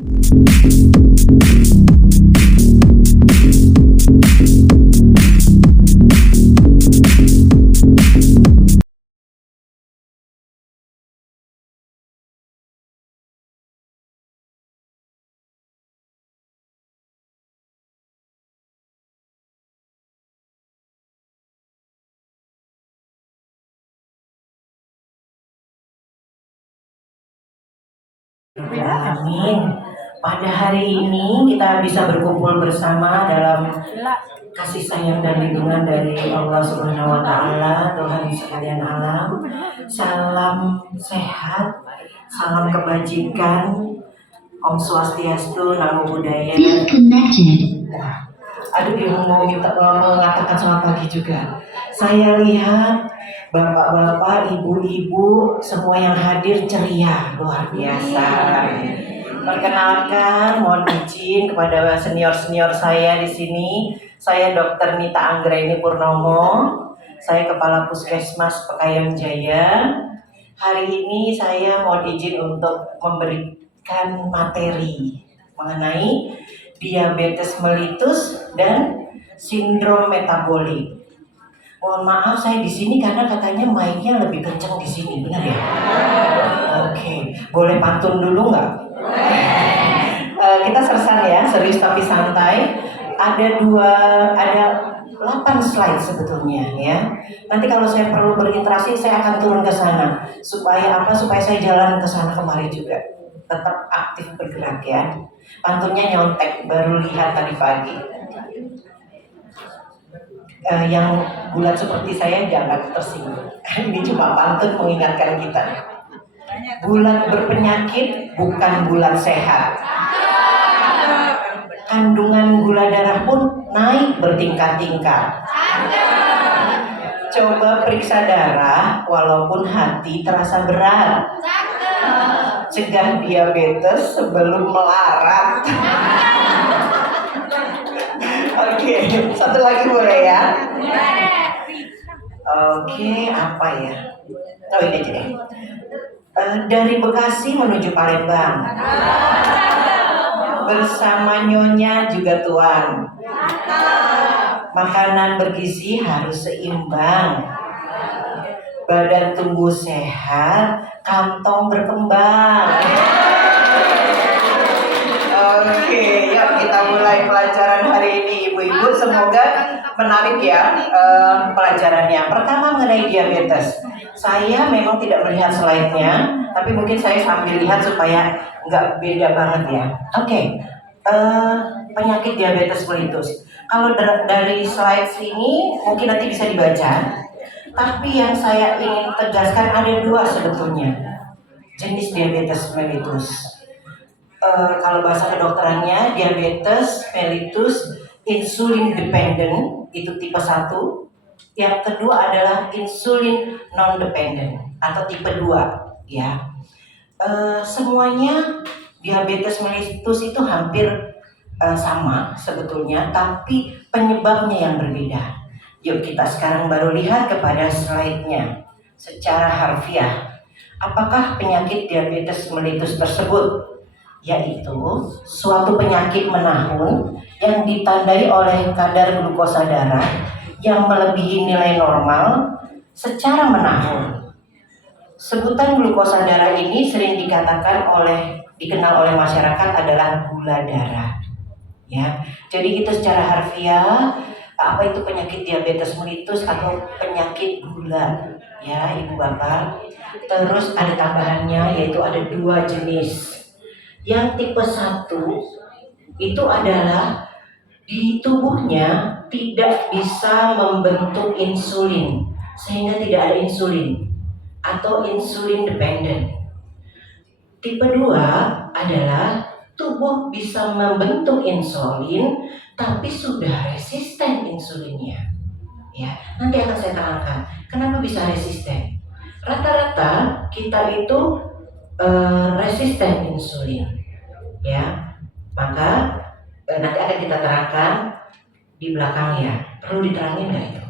Amin. Pada hari ini kita bisa berkumpul bersama dalam kasih sayang dan lindungan dari Allah Subhanahu wa taala, Tuhan sekalian alam. Salam sehat, salam kebajikan, Om Swastiastu, Namo Buddhaya. Aduh, bingung mau mengatakan selamat pagi juga. Saya lihat bapak-bapak, ibu-ibu, semua yang hadir ceria, luar biasa. Perkenalkan, mohon izin kepada senior-senior saya di sini. Saya Dr. Nita Anggraini Purnomo. Saya Kepala Puskesmas Pekayam Jaya. Hari ini saya mohon izin untuk memberikan materi mengenai diabetes mellitus dan sindrom metabolik. Mohon maaf saya di sini karena katanya mic-nya lebih kencang di sini, benar ya? Oke, boleh pantun dulu nggak? Kita sersan ya, serius tapi santai. Ada 8 slide sebetulnya ya. Nanti kalau saya perlu berinteraksi saya akan turun ke sana. Supaya apa? Supaya saya jalan ke sana kemari juga. Tetap aktif bergerak ya. Pantunnya nyontek, baru lihat tadi pagi. Yang bulat seperti saya jangan tersinggung. Ini cuma pantun mengingatkan kita. Bulat berpenyakit bukan bulat sehat. Kandungan gula darah pun naik bertingkat-tingkat. Coba periksa darah, walaupun hati terasa berat. Cegah diabetes sebelum melarat. Oke, satu lagi boleh ya? Oke, apa ya? Oh, ini aja deh. Dari Bekasi menuju Palembang. Bersama nyonya juga tuan. Makanan bergizi harus seimbang. Badan tumbuh sehat, kantong berkembang. Oke, yuk kita mulai pelajaran hari ini ibu-ibu. Semoga menarik ya pelajarannya. Pertama mengenai diabetes. Saya memang tidak melihat slide-nya, tapi mungkin saya sambil lihat supaya nggak beda banget ya. Oke, penyakit diabetes mellitus. Kalau dari slide sini mungkin nanti bisa dibaca. Tapi yang saya ingin tegaskan ada 2 sebetulnya jenis diabetes mellitus. Kalau bahasa kedokterannya diabetes mellitus insulin dependent, itu tipe 1. Yang kedua adalah insulin non dependent atau tipe 2 ya. Semuanya diabetes mellitus itu hampir sama sebetulnya, tapi penyebabnya yang berbeda. Yuk kita sekarang baru lihat kepada slide-nya secara harfiah. Apakah penyakit diabetes mellitus tersebut? Yaitu suatu penyakit menahun yang ditandai oleh kadar glukosa darah yang melebihi nilai normal secara menahun. Sebutan glukosa darah ini sering dikenal oleh masyarakat adalah gula darah. Ya, jadi itu secara harfiah apa itu penyakit diabetes mellitus atau penyakit gula, ya ibu bapak. Terus ada tambahannya yaitu ada 2 jenis. Yang tipe 1 itu adalah di tubuhnya tidak bisa membentuk insulin sehingga tidak ada insulin atau insulin dependent. Tipe 2 adalah tubuh bisa membentuk insulin tapi sudah resisten insulinnya. Ya, nanti akan saya terangkan kenapa bisa resisten. Rata-rata kita itu resisten insulin, ya. Maka nanti akan kita terangkan di belakangnya. Perlu diterangin nggak itu?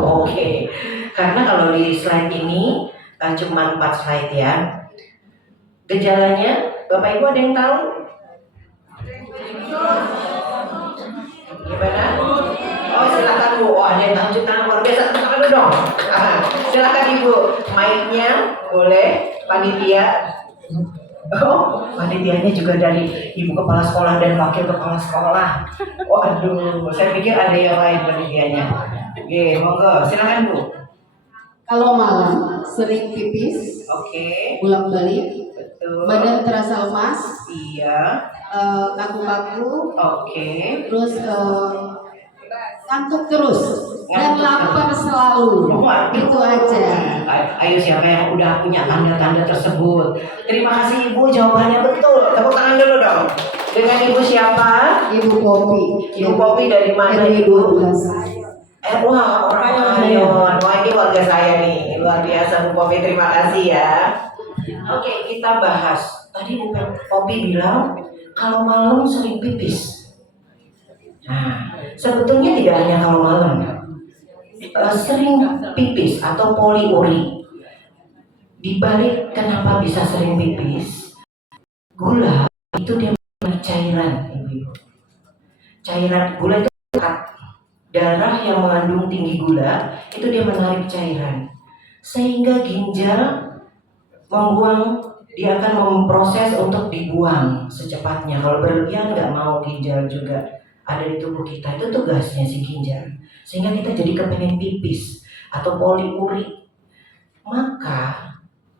Oke. Karena kalau di slide ini cuma 4 slide ya. Gejalanya Bapak Ibu ada yang tahu? Gimana? Oh silakan Bu. Oh ada yang tahu tangan luar biasa. Tangan dulu dong. Silakan Ibu. Mic-nya boleh. Panitia. Oh, panitianya juga dari Ibu Kepala Sekolah dan Wakil Kepala Sekolah. Waduh, saya pikir ada yang lain panitianya. Oke, monggo. Silakan Bu. Kalau malam sering pipis, Oke. bolak-balik, Betul. badan terasa lemas, Iya. kaku-kaku, Oke. terus ngantuk terus dan lapar selalu. Itu aja. Ayo siapa yang udah punya tanda-tanda tersebut? Terima kasih Ibu, jawabannya betul. Tepuk tangan dulu dong. Dengan Ibu siapa? Ibu Popi. Ibu Popi dari mana Ibu? Wah, orang Ayon. Wah, ini warga saya nih. Luar biasa Bu Popi, terima kasih ya. Oke, kita bahas. Tadi Bu Popi bilang kalau malam sering pipis. Nah, sebetulnya tidak hanya kalau malam. Sering pipis atau poliuri. Di balik kenapa bisa sering pipis, gula itu dia menarik cairan, Ibu. Cairan gula itu darah yang mengandung tinggi gula itu dia menarik cairan, sehingga ginjal membuang, dia akan memproses untuk dibuang secepatnya. Kalau berlebihan nggak mau ginjal juga ada di tubuh kita, itu tugasnya si ginjal, sehingga kita jadi kepengen pipis atau poliuri. Maka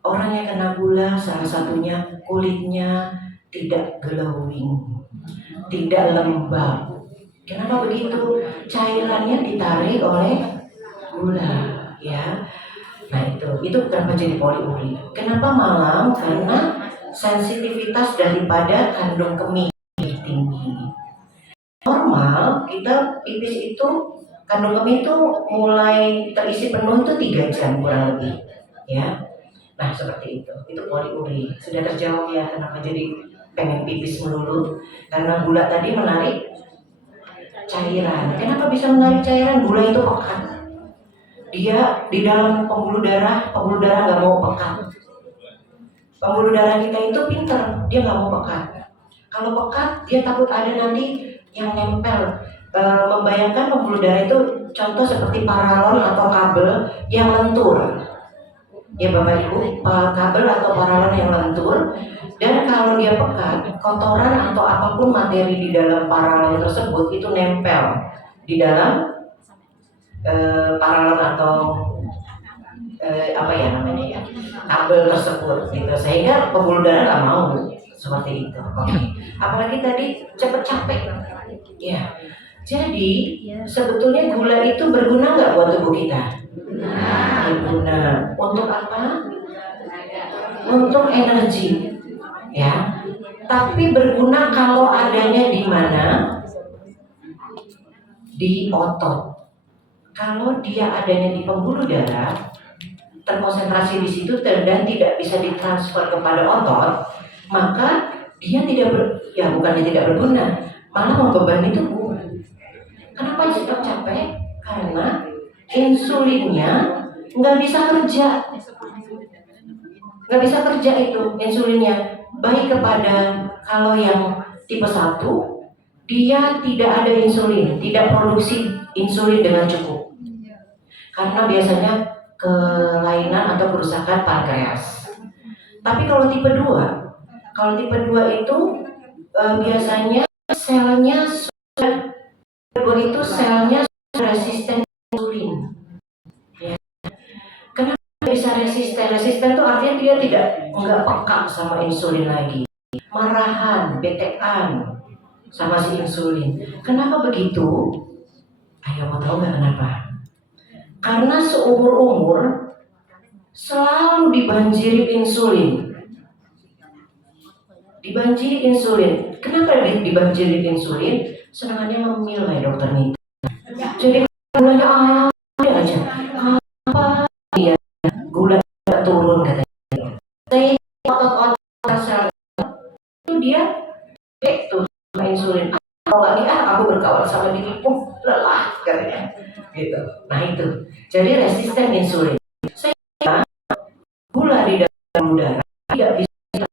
orang yang kena gula salah satunya kulitnya tidak glowing, tidak lembab. Kenapa begitu? Cairannya ditarik oleh gula, ya. Nah itu kenapa jadi poliuri. Kenapa malam? Karena sensitivitas daripada kandung kemih tinggi. Normal kita pipis itu kandung kemih itu mulai terisi penuh itu 3 jam kurang lebih, ya. Nah seperti itu poliuri. Sudah terjawab ya kenapa jadi pengen pipis melulu? Karena gula tadi menarik cairan. Kenapa bisa menarik cairan? Gula itu pekat. Dia di dalam pembuluh darah nggak mau pekat. Pembuluh darah kita itu pinter, dia nggak mau pekat. Kalau pekat, dia takut ada nanti yang nempel. Membayangkan pembuluh darah itu contoh seperti paralon atau kabel yang lentur. Ya Bapak Ibu, kabel atau paralon yang lentur, dan kalau dia pekat, kotoran atau apapun materi di dalam paralon tersebut itu nempel di dalam paralon atau apa ya namanya ya, kabel tersebut gitu, sehingga pembuluh darah nggak mau seperti itu. Oke. Apalagi tadi cepet capek ya. Jadi sebetulnya gula itu berguna nggak buat tubuh kita? Berguna. Untuk apa? Untuk energi, ya. Tapi berguna kalau adanya di mana? Di otot. Kalau dia adanya di pembuluh darah, terkonsentrasi di situ dan tidak bisa ditransfer kepada otot, maka dia bukannya tidak berguna, malah membebani tubuh. Kenapa cepat capek? Karena insulinnya nggak bisa kerja itu insulinnya. Baik kepada kalau yang tipe 1, dia tidak ada insulin, tidak produksi insulin dengan cukup. Karena biasanya kelainan atau kerusakan pankreas. Tapi kalau tipe 2 itu biasanya selnya selnya resisten insulin. Ya. Kenapa bisa resisten? Resisten itu artinya dia nggak peka sama insulin lagi, marahan, betekan sama si insulin. Kenapa begitu? Ayo mau tahu nggak kenapa? Karena seumur-umur selalu dibanjiri insulin. Kenapa dibanjiri insulin? Senangannya ngemil ya dokter Nita. Jadi gulanya ada aja. Apa dia gula turun katanya. Saya otot-otot sel itu dia tuh sama insulin. Kalau nggak nih aku berkawan sama diri lelah katanya. Gitu. Nah itu. Jadi resisten insulin. Sehingga gula di dalam darah tidak bisa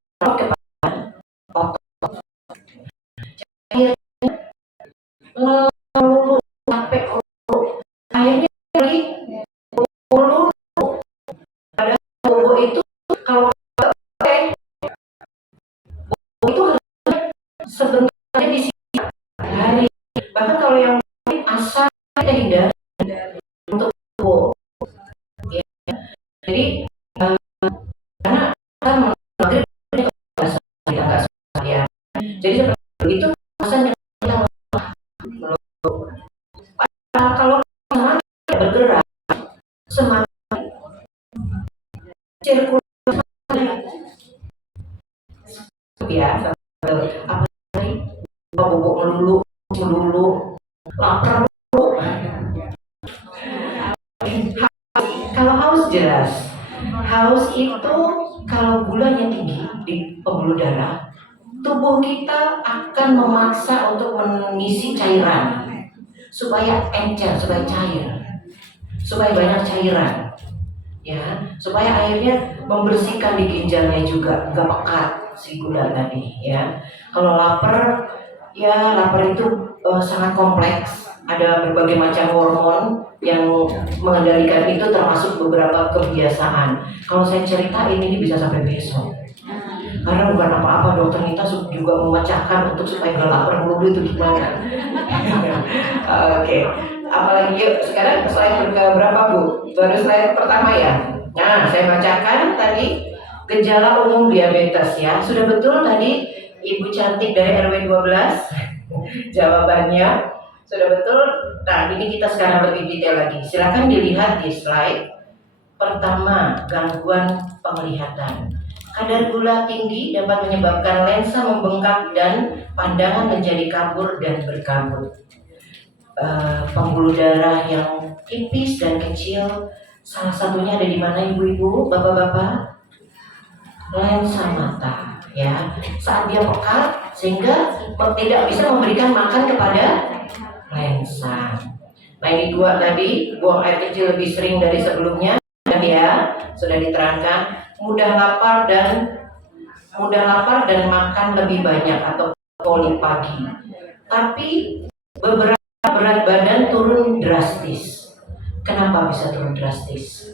Lalu capek akhirnya lagi mulu. Pada bobo itu kalau itu sebenarnya di hari, bahkan kalau yang asal kita hindari untuk bobo ya. Jadi karena kan maghrib kita nggak suka ya, jadi seperti itu alasan kita kalau semangat bergerak, semangat sirkulasi ya, apa tadi bobok melulu lapar melulu. Kalau haus jelas, haus itu kalau gulanya tinggi di pembuluh darah, tubuh kita akan memaksa untuk mengisi cairan supaya encer, supaya cair, supaya banyak cairan, ya, supaya akhirnya membersihkan di ginjalnya juga, nggak pekat si gula tadi, ya. Kalau lapar, ya lapar itu sangat kompleks. Ada berbagai macam hormon yang mengendalikan itu, termasuk beberapa kebiasaan. Kalau saya cerita ini bisa sampai besok. Karena bukan apa-apa, dokter Nita juga memecahkan untuk supaya nggak lapar mulu itu gimana. Oke, apalagi yuk sekarang slide berapa Bu? Baru slide pertama ya. Nah, saya bacakan tadi gejala umum diabetes ya. Sudah betul tadi Ibu cantik dari RW 12 jawabannya. Sudah betul. Nah, ini kita sekarang lebih detail lagi. Silakan dilihat di slide pertama, gangguan penglihatan. Kadar gula tinggi dapat menyebabkan lensa membengkak dan pandangan menjadi kabur dan berkabut. Pembuluh darah yang tipis dan kecil, salah satunya ada di mana ibu-ibu, bapak-bapak? Lensa mata, ya. Saat dia pekat sehingga tidak bisa memberikan makan kepada lensa. Nah, ini dua tadi, buang air kecil lebih sering dari sebelumnya, ya, sudah diterangkan. Mudah lapar dan makan lebih banyak atau poli pagi. Tapi beberapa berat badan turun drastis. Kenapa bisa turun drastis?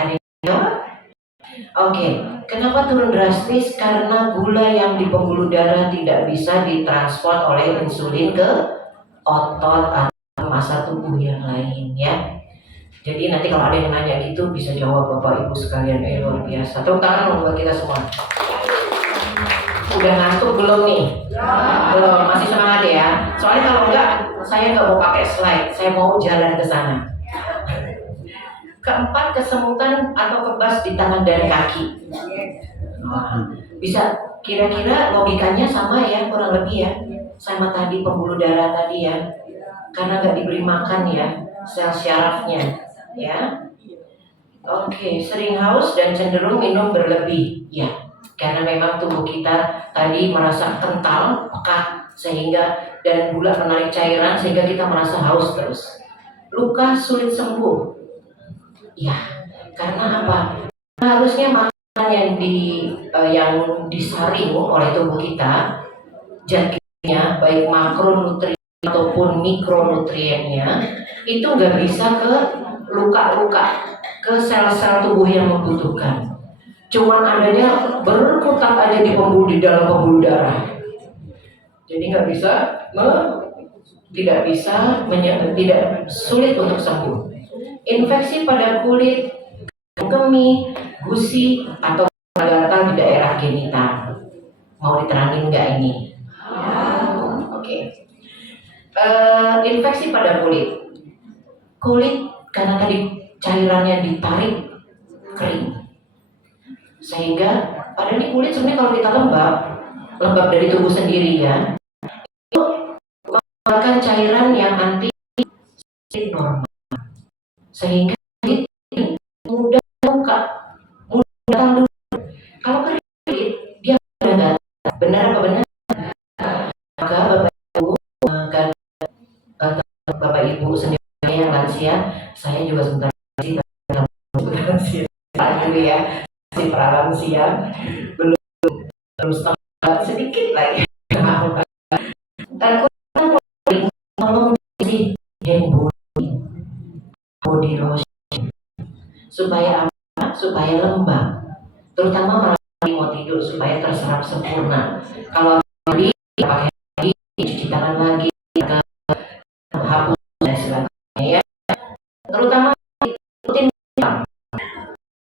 Ada yang jawab? Oke, kenapa turun drastis? Karena gula yang di pembuluh darah tidak bisa ditransport oleh insulin ke otot atau massa tubuh yang lain, ya. Jadi nanti kalau ada yang nanya gitu bisa jawab Bapak Ibu sekalian, luar biasa. Tepuk tangan buat kita semua. Udah ngantuk belum nih? Belum, masih semangat ya. Soalnya kalau enggak, saya nggak mau pakai slide, saya mau jalan ke sana. Keempat, kesemutan atau kebas di tangan dan kaki. Nah, bisa kira-kira logikanya sama ya, kurang lebih ya, sama tadi pembuluh darah tadi ya, karena nggak diberi makan ya, sel syarafnya, ya. Oke, sering haus dan cenderung minum berlebih, ya, karena memang tubuh kita tadi merasa kental, pekat, sehingga dan gula menarik cairan sehingga kita merasa haus terus. Luka sulit sembuh. Ya, karena apa? Harusnya makanan yang disaring oleh tubuh kita, zat-zatnya baik makronutrien ataupun mikronutriennya itu nggak bisa ke luka-luka, ke sel-sel tubuh yang membutuhkan. Cuman adanya berkutat aja di dalam pembuluh darah. Jadi nggak bisa, tidak sulit untuk sembuh. Infeksi pada kulit, kemih, gusi, atau gatal di daerah genital. Mau diterangin nggak ini? Oke. Infeksi pada kulit. Kulit karena tadi cairannya ditarik kering, sehingga pada ini kulit sebenarnya kalau kita lembab dari tubuh sendiri ya, itu mengeluarkan cairan yang anti normal, sehingga mudah luka, mudah luka. Kalau kering dia mudah gatal. Benar apa benar? Maka Bapak Ibu sendiri yang lansia, saya juga sebentar lagi lansia dulu ya, si pralansia belum setengah sedikit lagi. Dan tolong isi hand body lotion supaya apa? Supaya lembab, terutama malam mau tidur supaya terserap sempurna. Kalau mandi pakai lagi, cuci tangan lagi, hapus dan sebagainya ya. Terutama rutin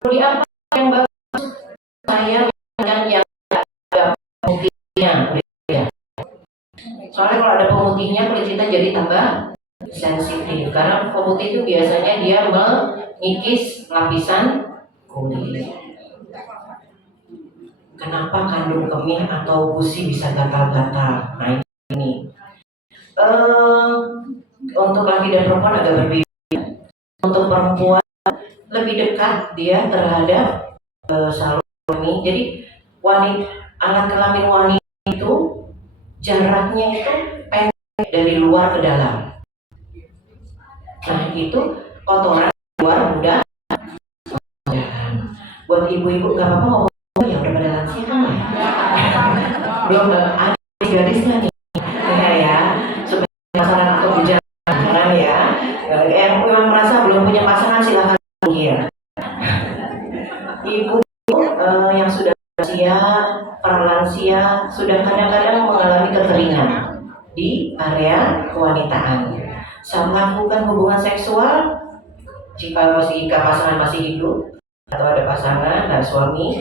di apa yang bagus saya yang ada pemutihnya ya. Soalnya kalau ada pemutihnya kulit kita jadi tambah sensitif karena pemutih itu biasanya dia mengikis lapisan kulit. Kenapa kandung kemih atau gusi bisa gatal-gatal? Nah ini untuk laki dan perempuan agak berbeda. Untuk perempuan lebih dekat dia terhadap saluran ini. Jadi alat kelamin wanita itu jaraknya itu pendek dari luar ke dalam. Nah itu kotoran luar mudah. Buat ibu-ibu nggak apa-apa ngomong ya udah pada lansia kan ya. Belum ada gadisnya nih ya supaya pasangan atau bujang ya. Yang memang merasa belum punya pasangan silahkan ya. Ibu yang sudah lansia, pralansia sudah kadang-kadang mengalami kekeringan di area kewanitaan. Saat melakukan hubungan seksual, jika pasangan masih hidup atau ada pasangan dan suami,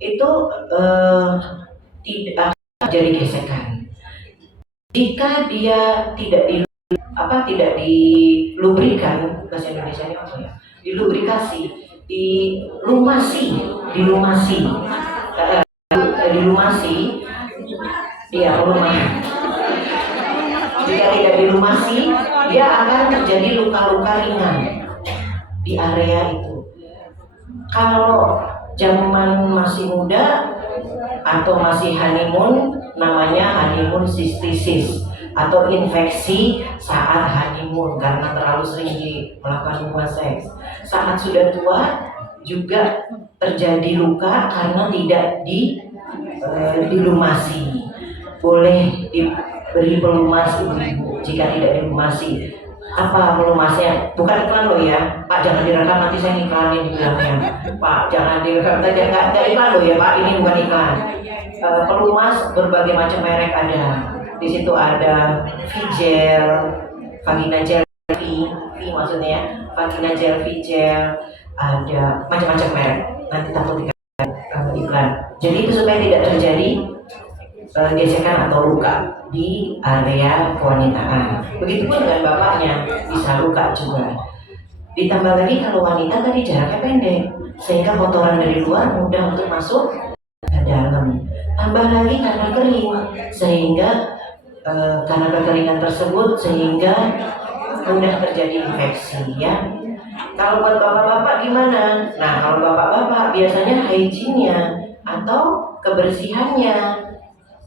itu tidak terjadi gesekan. Jika dia tidak dilubrikan, bahasa Indonesia apa ya? Dilubrikasi, dilumasi, dia rumah. Jika tidak dilumasi, dia akan terjadi luka-luka ringan di area itu. Kalau zaman masih muda atau masih honeymoon, namanya honeymoon cystitis atau infeksi saat honeymoon karena terlalu sering melakukan hubungan seks. Saat sudah tua juga terjadi luka karena tidak dilumasi. Boleh diberi pelumas ibu jika tidak dilumasi. Apa pelumasnya? Bukan iklan loh ya, Pak, jangan direkam nanti saya iklanin di bilangnya. Pak, jangan direkam, nggak iklan loh ya Pak, ini bukan iklan. Pelumas berbagai macam merek ada. Di situ ada V-gel, vagina gel V maksudnya, vagina gel V-gel, ada macam-macam merek. Nanti takut iklan. Jadi itu supaya tidak terjadi gesekan atau luka di area kewanitaan. Begitupun dengan bapaknya bisa luka juga. Ditambah lagi kalau wanita tadi jaraknya pendek, sehingga kotoran dari luar mudah untuk masuk ke dalam. Tambah lagi karena kering, sehingga karena kekeringan tersebut sehingga mudah terjadi infeksi ya. Kalau buat bapak-bapak gimana? Nah kalau bapak-bapak biasanya hygiene-nya atau kebersihannya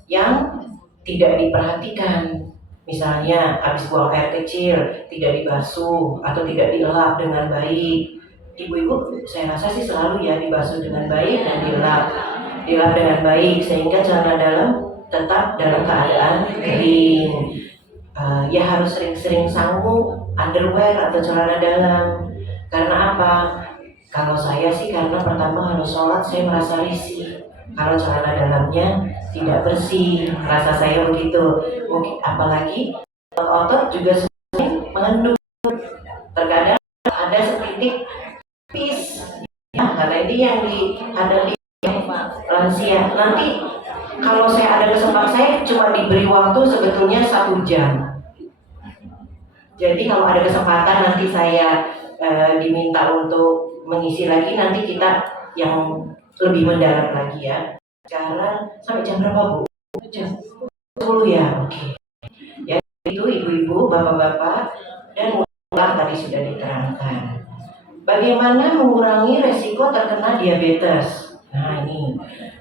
yang tidak diperhatikan. Misalnya habis buang air kecil tidak dibasuh atau tidak dielap dengan baik. Ibu-ibu saya rasa sih selalu ya dibasuh dengan baik dan dilap dengan baik sehingga celana dalam tetap dalam keadaan kering. Ya harus sering-sering sangu underwear atau celana dalam. Karena apa? Kalau saya sih karena pertama harus sholat saya merasa risih kalau celana dalamnya tidak bersih, rasa saya begitu. Mungkin apalagi otot juga sering mengendut. Terkadang ada setitik pis, ya, karena ini yang dihadapi lansia. Nanti kalau saya ada kesempatan saya cuma diberi waktu sebetulnya 1 jam. Jadi kalau ada kesempatan nanti saya diminta untuk mengisi lagi, nanti kita yang lebih mendalam lagi ya. Sekarang sampai jam berapa Bu? Jam 10 ya, oke. Ya itu ibu-ibu, bapak-bapak dan mudah tadi sudah diterangkan. Bagaimana mengurangi resiko terkena diabetes? Nah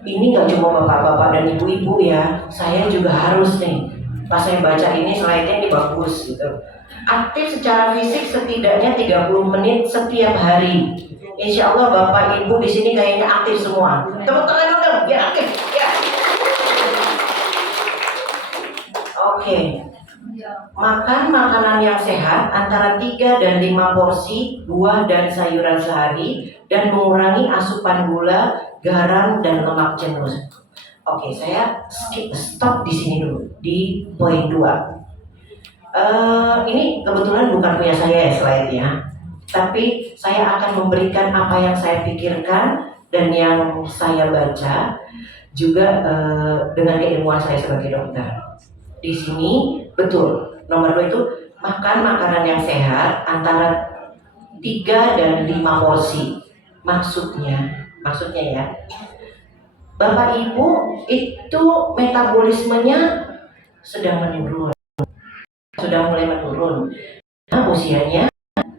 ini nggak cuma bapak-bapak dan ibu-ibu ya, saya juga harus nih. Pas saya baca ini slide-nya ini bagus gitu. Aktif secara fisik setidaknya 30 menit setiap hari. Insya Allah bapak ibu di sini kayaknya aktif semua. Tepuk tangan dong, biar aktif. Ya. Oke. Makan makanan yang sehat antara 3 dan 5 porsi buah dan sayuran sehari dan mengurangi asupan gula, garam dan lemak jenuh. Oke, saya stop di sini dulu di poin 2. Ini kebetulan bukan punya saya ya slide-nya, tapi saya akan memberikan apa yang saya pikirkan dan yang saya baca juga dengan keilmuan saya sebagai dokter. Di sini betul nomor 2 itu makan makanan yang sehat antara 3 dan 5 porsi. Maksudnya ya, Bapak Ibu itu metabolismenya sedang menurun, sudah mulai menurun. Nah, usianya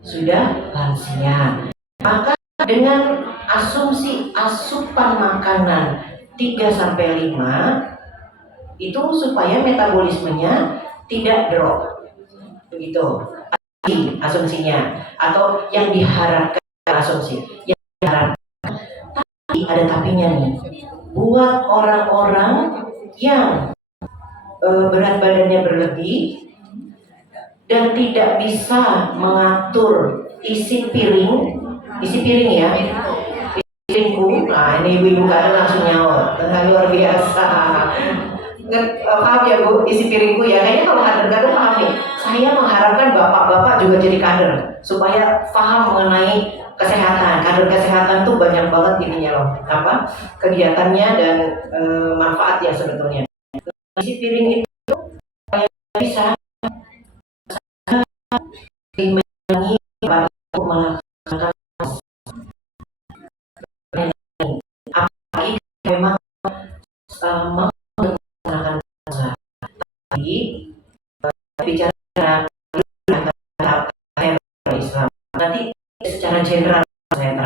sudah lansia. Maka dengan asumsi asupan makanan 3 sampai 5 itu supaya metabolismenya tidak drop. Begitu asumsinya, atau yang diharapkan asumsi. Yang diharapkan. Tapi ada tapinya nih. Buat orang-orang yang berat badannya berlebih dan tidak bisa mengatur isi piring ya, piringku. Nah, ini ibu kadang langsung nyawa, luar biasa. Paham ya Bu, isi piringku ya. Kayaknya kalau kader-kader paham nih. Saya mengharapkan bapak-bapak juga jadi kader supaya paham mengenai kesehatan. Kader kesehatan tuh banyak banget ininya loh, apa kegiatannya dan manfaatnya sebetulnya. Isi piring itu bisa dimenangi untuk melakukan apalagi memang menggunakan bahasa. Tapi bicara Islam nanti secara general saya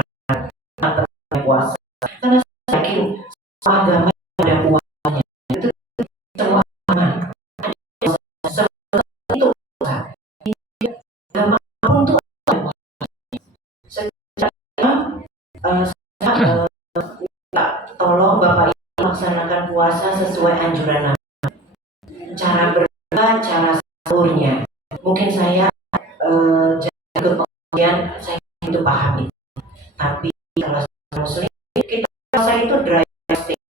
terhadap puasa, karena saya yakin semua agama ada puasanya, itu semua agama itu agama untuk tolong Bapak Ibu laksanakan puasa sesuai anjuran Nabi. Cara berbuka, cara sahurnya. Mungkin saya ikut pengajian, saya itu pahami. Tapi kalau muslim, kita puasa itu dry fasting,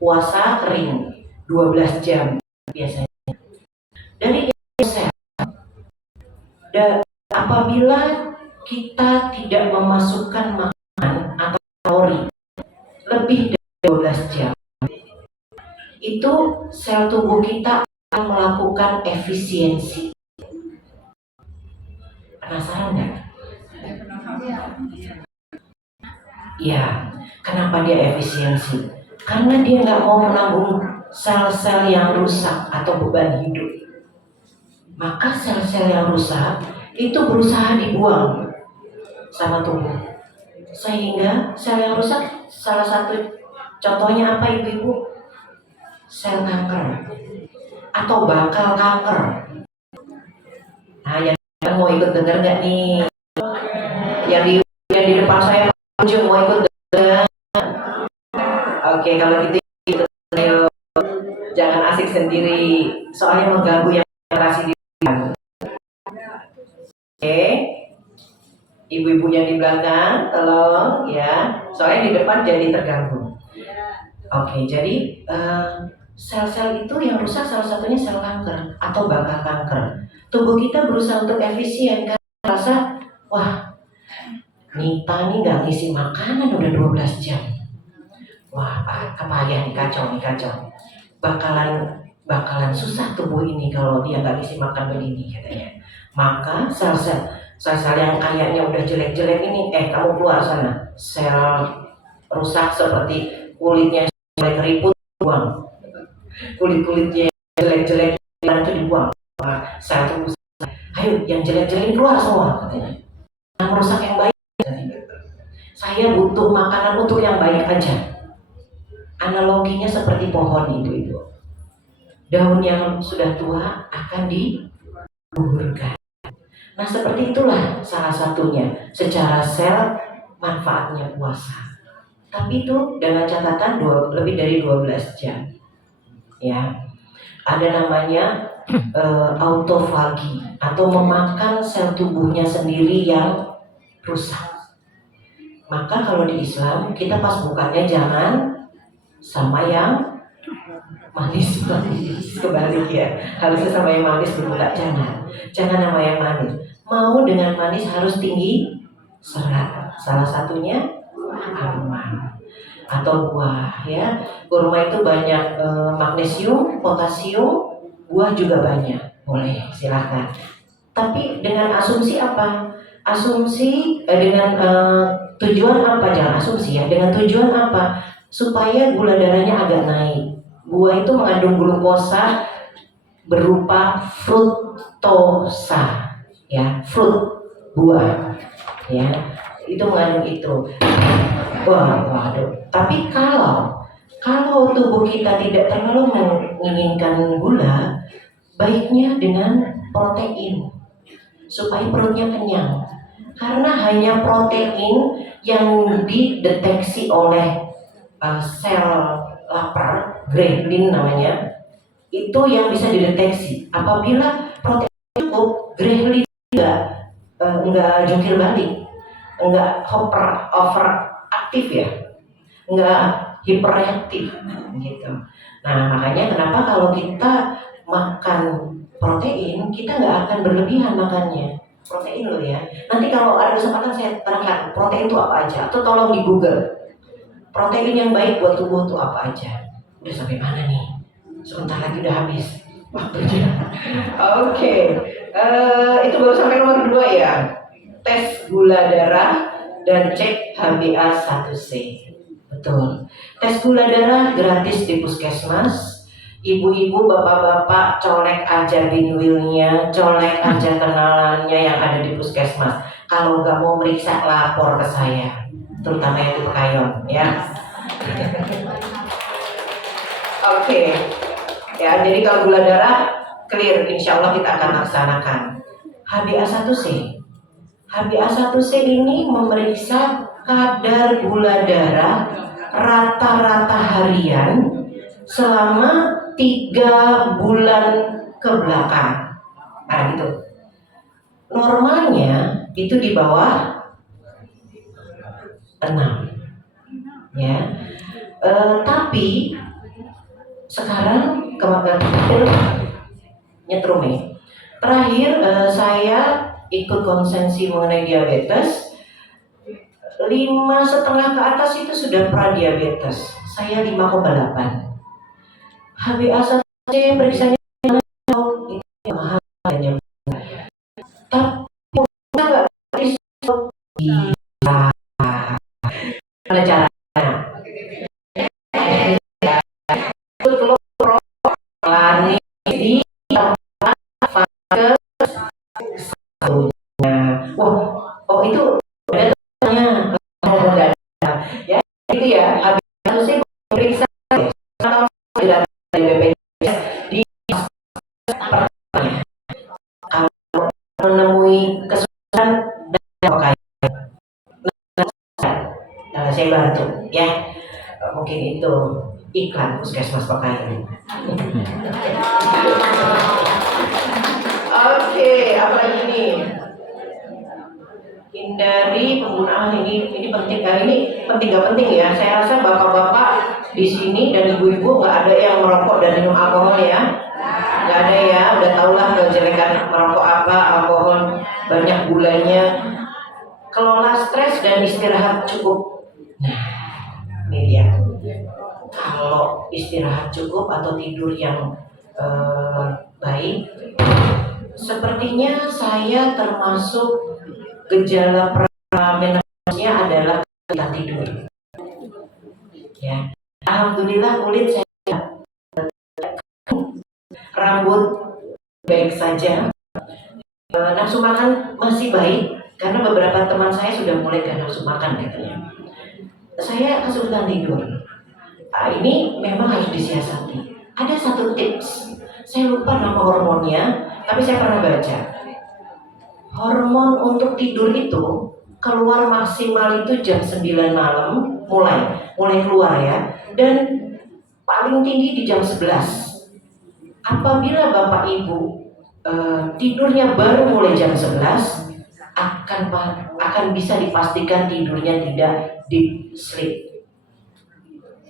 puasa kering 12 jam biasanya. Dari itu sehat. Dan apabila kita tidak memasukkan makanan atau kalori lebih dari 12 jam, itu sel tubuh kita akan melakukan efisiensi. Penasaran nggak? Ya, kenapa dia efisiensi? Karena dia nggak mau menanggung sel-sel yang rusak atau beban hidup. Maka sel-sel yang rusak itu berusaha dibuang sama tubuh. Sehingga sel yang rusak, salah satu contohnya apa ibu-ibu? Sel kanker atau bakal kanker. Nah, yang mau ikut dengar nggak nih? Yang di depan saya mau ikut dengar? Oke, kalau gitu jangan asik sendiri, soalnya mengganggu yang generasi di belakang. Oke, ibu-ibu yang di belakang, tolong ya, soalnya di depan jadi terganggu. Oke, jadi sel-sel itu yang rusak salah satunya sel kanker atau bakal kanker. Tubuh kita berusaha untuk efisien karena merasa, wah, Nita nih gak ngisi makanan udah 12 jam. Wah, kepayah nih, kacau. Bakalan susah tubuh ini kalau dia gak ngisi makan begini katanya. Maka sel-sel yang kayaknya udah jelek-jelek ini, kamu keluar sana. Sel rusak seperti kulitnya mulai keriput, buang. Kulit-kulitnya jelek-jelek itu dibuang. Sel tubuh, ayo yang jelek-jelek keluar semua katanya. Yang merusak yang baik katanya. Saya butuh makanan untuk yang baik aja. Analoginya seperti pohon itu. Daun yang sudah tua akan digugurkan. Nah, seperti itulah salah satunya secara sel manfaatnya puasa. Tapi itu dengan catatan lebih dari 12 jam. Ya. Ada namanya autofagi atau memakan sel tubuhnya sendiri yang rusak. Maka kalau di Islam kita pas bukanya jangan sama yang manis kebalik ya, harusnya sama yang manis berbuka, jangan sama yang manis. Mau dengan manis harus tinggi serat, salah satunya kurma atau buah ya. Kurma itu banyak magnesium, potasium, buah juga banyak, boleh silahkan. Tapi dengan asumsi apa? Asumsi dengan tujuan apa? Jangan asumsi ya, dengan tujuan apa? Supaya gula darahnya agak naik. Buah itu mengandung glukosa berupa fruktosa, ya, fruit buah, ya, itu mengandung itu. Waduh. Tapi kalau tubuh kita tidak terlalu menginginkan gula, baiknya dengan protein supaya perutnya kenyang. Karena hanya protein yang dideteksi oleh sel lapar, grelin namanya, itu yang bisa dideteksi. Apabila protein cukup, grelin enggak jungkir balik, enggak overaktif ya, enggak hiperaktif gitu. Nah makanya kenapa kalau kita makan protein, kita nggak akan berlebihan makannya. Protein loh ya. Nanti kalau ada kesempatan saya terangkan protein itu apa aja, atau tolong di Google protein yang baik buat tubuh itu apa aja. Udah sampai mana nih? Sebentar lagi udah habis waktunya. Oke. Itu baru sampai nomor 2 ya. Tes gula darah dan cek HbA1c. Betul. Tes gula darah gratis di puskesmas. Ibu-ibu, bapak-bapak, colek aja binwilnya, colek aja kenalannya yang ada di puskesmas. Kalau nggak mau meriksa, lapor ke saya, terutama yang di Pekayon, ya. Oke. Ya, jadi kalau gula darah clear, insya Allah kita akan laksanakan. HbA1c. HbA1c ini memeriksa kadar gula darah rata-rata harian selama 3 bulan ke belakang. Nah gitu. Normalnya itu di bawah 6 ya. Tapi sekarang kemarin nyetrum ya. Terakhir saya ikut konsensi mengenai diabetes, 5,5 ke atas itu sudah pradiabetes. Saya 5,8. HbA1c periksanya itu mahal hanya. Tapi nggak bisa. Ada caranya. Lani di tempat fase satunya. Oh itu ada tanya. Ya itu ya. HbA1c periksa ya. Dari BPJS di kalau menemui kesulitan dan pakai saya bantu ya. Mungkin itu iklan puskesmas Pekayon. Oke, apa lagi nih? Hindari penggunaan ini penting. Ini penting gak penting ya. Saya rasa bapak-bapak di sini dan ibu-ibu nggak ada yang merokok dan minum alkohol ya. Nggak ada ya. Udah tau lah kejelekan merokok apa, alkohol banyak gulanya. Kelola stres dan istirahat cukup. Nah, ini dia. Kalau istirahat cukup atau tidur yang baik, sepertinya saya termasuk gejala pramenopause-nya adalah kesulitan tidur. Ya, alhamdulillah kulit saya, rambut baik saja, nafsu makan masih baik karena beberapa teman saya sudah mulai gak nafsu makan katanya. Saya kesulitan tidur. Ini memang harus disiasati. Ada satu tips, saya lupa nama hormonnya, tapi saya pernah baca. Hormon untuk tidur itu keluar maksimal itu jam 9 malam, mulai keluar ya, dan paling tinggi di jam 11. apabila Bapak Ibu tidurnya baru mulai jam 11, akan bisa dipastikan tidurnya tidak deep sleep.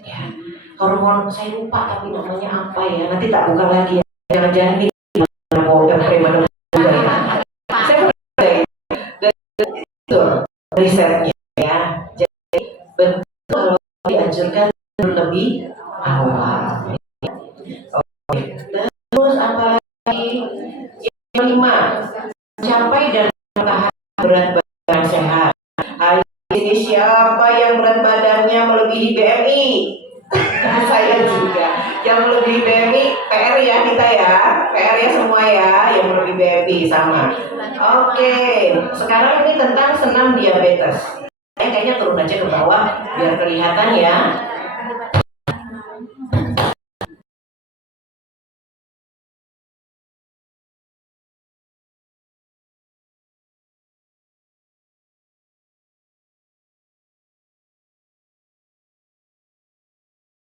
Ya, hormon saya lupa tapi namanya apa ya, nanti tak buka lagi ya. Jangan-jangan ini mau prematur juga ya. Saya itu risetnya ya. Jadi betul kalau dianjurkan lebih awal. Oke. Terus apa lagi? Yang kelima, capai dan tahan berat badan sehat. Hari ini siapa yang berat badannya melebihi BMI? Saya juga. Yang melebihi BMI PR ya kita ya, PR ya semua ya, yang melebihi BMI sama. Oke, sekarang ini tentang senam diabetes. Saya kayaknya turun aja ke bawah biar kelihatan ya.